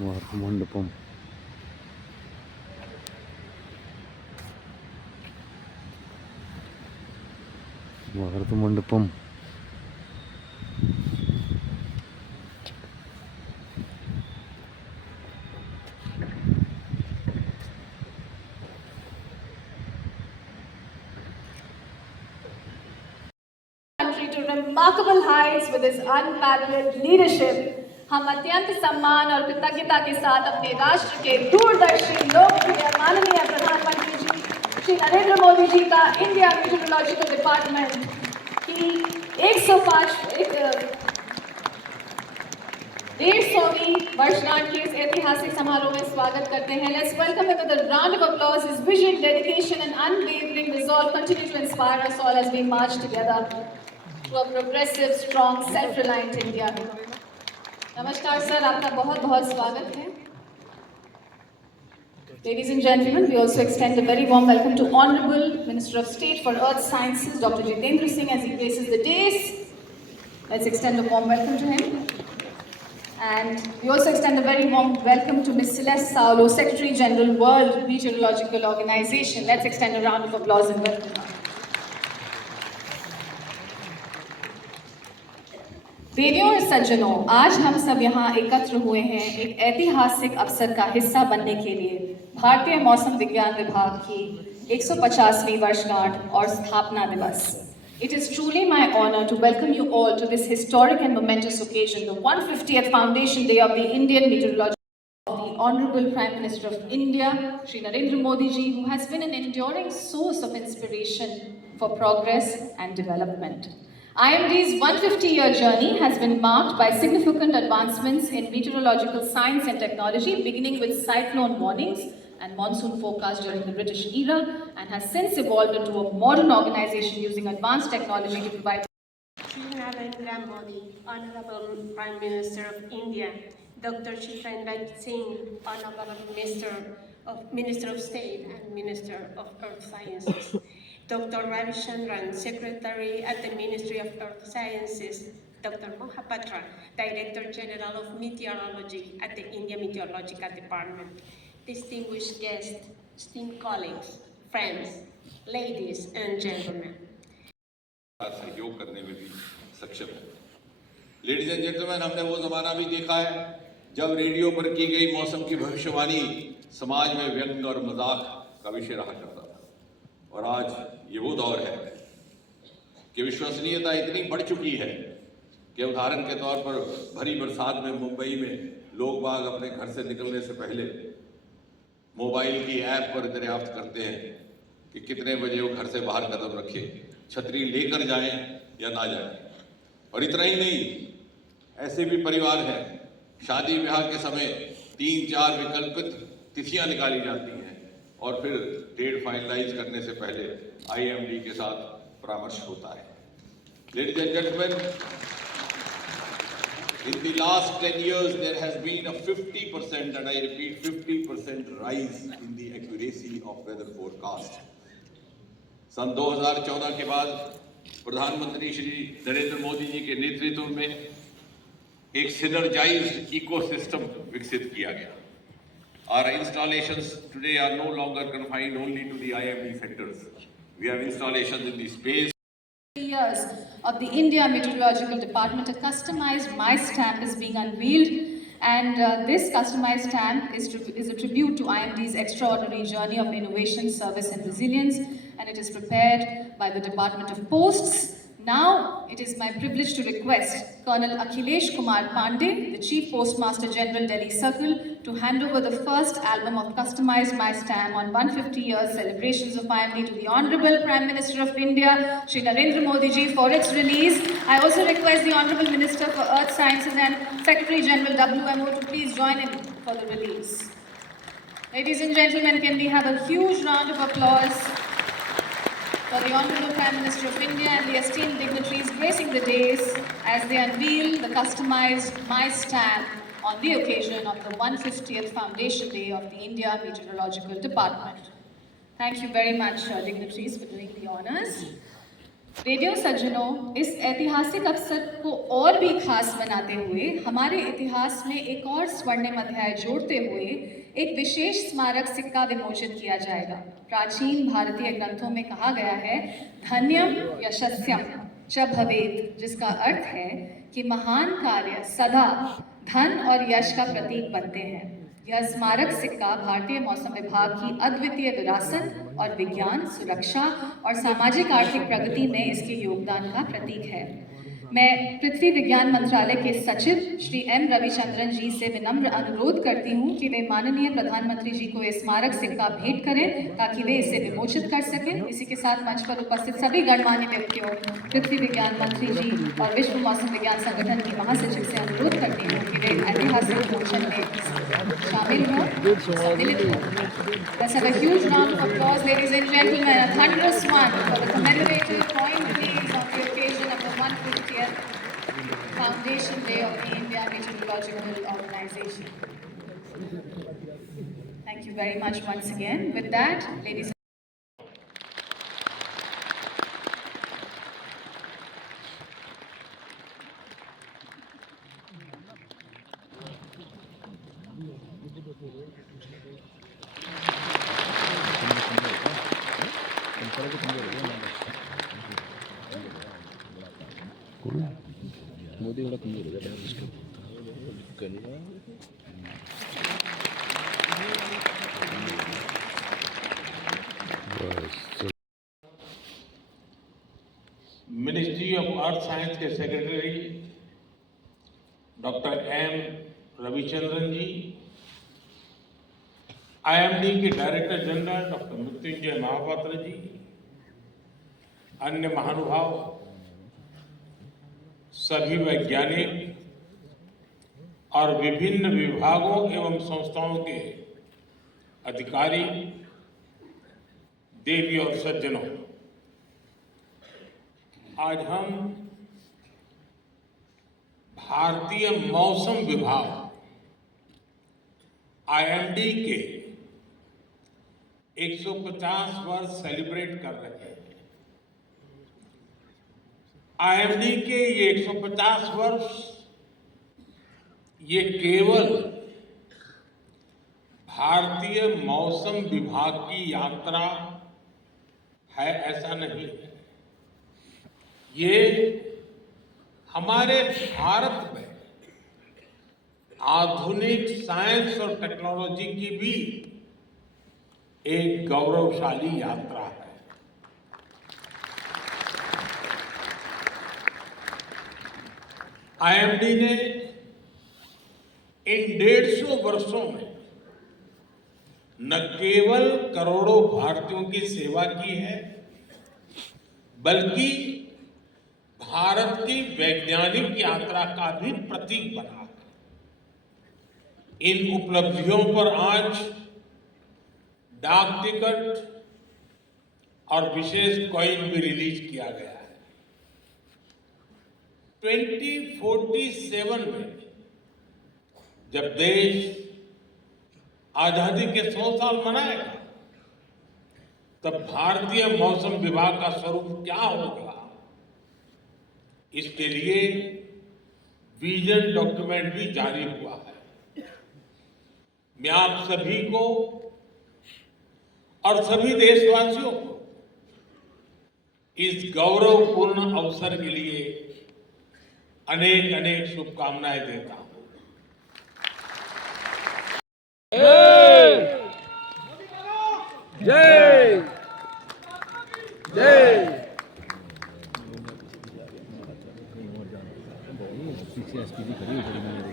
మండపం భారత మండపం To remarkable heights with his unparalleled leadership, हम अत्यंत सम्मान और कृतज्ञता के साथ अपने राष्ट्र के दूरदर्शी लोकप्रिय माननीय प्रधानमंत्री जी श्री नरेंद्र मोदी जी का इंडिया मीटरोलॉजिकल डिपार्टमेंट की 150वीं वर्षगांठ के इस ऐतिहासिक समारोह में स्वागत करते हैं. Let's welcome him with a round of applause. His vision, dedication and unwavering resolve continue to inspire us all as we march together to a progressive, strong, self-reliant India. नमस्कार सर, आपका बहुत बहुत स्वागत है. Ladies and gentlemen, we also extend a very warm welcome to Honorable Minister of State for Earth Sciences, Dr. Jitendra Singh, as he graces the dais. Let's extend a warm welcome to him. And we also extend a very warm welcome to Ms. Celeste Saulo, Secretary General, World Meteorological Organization. Let's extend a round of applause and welcome her. देवियों और सज्जनों, आज हम सब यहाँ एकत्र हुए हैं एक ऐतिहासिक अवसर का हिस्सा बनने के लिए भारतीय मौसम विज्ञान विभाग की 150वीं वर्षगांठ और स्थापना दिवस. It is truly my honor to welcome you all to this historic and momentous occasion, the 150th Foundation Day of the Indian Meteorological of the Honorable Prime Minister of India, Shri Narendra Modi ji, who has been an enduring source of inspiration for progress and development. IMD's 150-year journey has been marked by significant advancements in meteorological science and technology, beginning with cyclone warnings and monsoon forecast during the British era, and has since evolved into a modern organization using advanced technology to provide. Shri Narendra Modi, Honorable Prime Minister of India, Dr. Jitendra Singh, Honorable Minister of State and Minister of Earth Sciences, Dr. Ravichandran, Secretary at the Ministry of Earth Sciences, Dr. Mohapatra, Director General of Meteorology at the India Meteorological Department, distinguished guests, esteemed colleagues, friends, ladies and gentlemen. सहयोग करने में भी सक्षम है. Ladies and gentleman, हमने वो जमाना भी देखा है जब रेडियो पर की गई मौसम की भविष्यवाणी समाज में व्यंग और मजाक का विषय रहा करता था, और आज ये वो दौर है कि विश्वसनीयता इतनी बढ़ चुकी है कि उदाहरण के तौर पर भरी बरसात में मुंबई में लोग बाग अपने घर से निकलने से पहले मोबाइल की ऐप पर दरियाफ्त करते हैं कि कितने बजे वो घर से बाहर कदम रखे, छतरी लेकर जाएं या ना जाएं. और इतना ही नहीं, ऐसे भी परिवार हैं शादी ब्याह के समय 3-4 विकल्पित तिथियां निकाली जाती हैं और फिर डेट फाइनलाइज करने से पहले IMD के साथ परामर्श होता है. Ladies and gentleman, in the last 10 years there has been a 50%, and I repeat 50% rise in the accuracy of weather forecast. सन 2014 के बाद प्रधानमंत्री श्री नरेंद्र मोदी जी के नेतृत्व में एक सिनर्जाइज्ड इकोसिस्टम विकसित किया गया. Our installations today are no longer confined only to the IMD centers. We have installations in the space. Years of the India Meteorological Department, a customized My Stamp is being unveiled, and this customized stamp is a tribute to IMD's extraordinary journey of innovation, service and resilience, and it is prepared by the Department of Posts. Now, it is my privilege to request Colonel Akhilesh Kumar Pandey, the Chief Postmaster General, Delhi Circle, to hand over the first album of customized My Stamp on 150-year celebrations of IMD to the Honorable Prime Minister of India, Shri Narendra Modi ji, for its release. I also request the Honorable Minister for Earth Sciences and Secretary General WMO to please join in for the release. Ladies and gentlemen, can we have a huge round of applause for the Honorable Prime Minister of India and the esteemed dignitaries gracing the dais as they unveil the customized My Stamp on the occasion of the 150th Foundation Day of the India Meteorological Department. Thank you very much, dignitaries, for doing the honors. Radio सज्जनों, इस ऐतिहासिक अवसर को और भी खास बनाते हुए हमारे इतिहास में एक और स्वर्णिम अध्याय जोड़ते हुए एक विशेष स्मारक सिक्का विमोचित किया जाएगा। प्राचीन भारतीय ग्रंथों में कहा गया है, धन्यम यशस्यम च भवेत्, जिसका अर्थ है कि महान कार्य सदा धन और यश का प्रतीक बनते हैं। यह स्मारक सिक्का भारतीय मौसम विभाग की अद्वितीय विरासत और विज्ञान, सुरक्षा और सामाजिक आर्थिक प्रगति में इसके योगदान का प्रतीक है। मैं पृथ्वी विज्ञान मंत्रालय के सचिव श्री एम रविचंद्रन जी से विनम्र अनुरोध करती हूँ कि वे माननीय प्रधानमंत्री जी को ये स्मारक सिक्का भेंट करें ताकि वे इसे विमोचित कर सकें। इसी के साथ मंच पर उपस्थित सभी गणमान्य व्यक्तियों, पृथ्वी विज्ञान मंत्री जी और विश्व मौसम विज्ञान संगठन की महासचिव से अनुरोध करती हूँ कि वे ऐतिहासिक विमोचन में शामिल हों, सम्मिलित हों। Let's have a huge round of applause, ladies and gentlemen, a thunderous one for the commemorative coin release on the occasion of the 150th Foundation Day of the India Meteorological Organization. Thank you very much once again. With that, ladies and Modi बड़ा कमजोर हो गया इसके Ministry of Earth Science के secretary doctor M Ravichandran ji, IMD के director general doctor Mrityunjay Mohapatra ji, अन्य महानुभाव, सभी वैज्ञानिक और विभिन्न विभागों एवं संस्थाओं के अधिकारी, देवी और सज्जनों, आज हम भारतीय मौसम विभाग आईएमडी के 150 वर्ष सेलिब्रेट कर रहे हैं। आईएमडी के ये 150 वर्ष ये केवल भारतीय मौसम विभाग की यात्रा है ऐसा नहीं है, ये हमारे भारत में आधुनिक साइंस और टेक्नोलॉजी की भी एक गौरवशाली यात्रा है। आईएमडी ने इन 150 वर्षों में न केवल करोड़ों भारतीयों की सेवा की है, बल्कि भारत की वैज्ञानिक यात्रा का भी प्रतीक बना है। इन उपलब्धियों पर आज डाक टिकट और विशेष कॉइन भी रिलीज किया गया है। 2047 में जब देश आजादी के 100 साल मनाएगा, तब भारतीय मौसम विभाग का स्वरूप क्या होगा, इसके लिए विजन डॉक्यूमेंट भी जारी हुआ है। मैं आप सभी को और सभी देशवासियों को इस गौरवपूर्ण अवसर के लिए अनेक अनेक शुभकामनाएं देता हूं। जय जय पीछे एसपीजी खड़ी हुई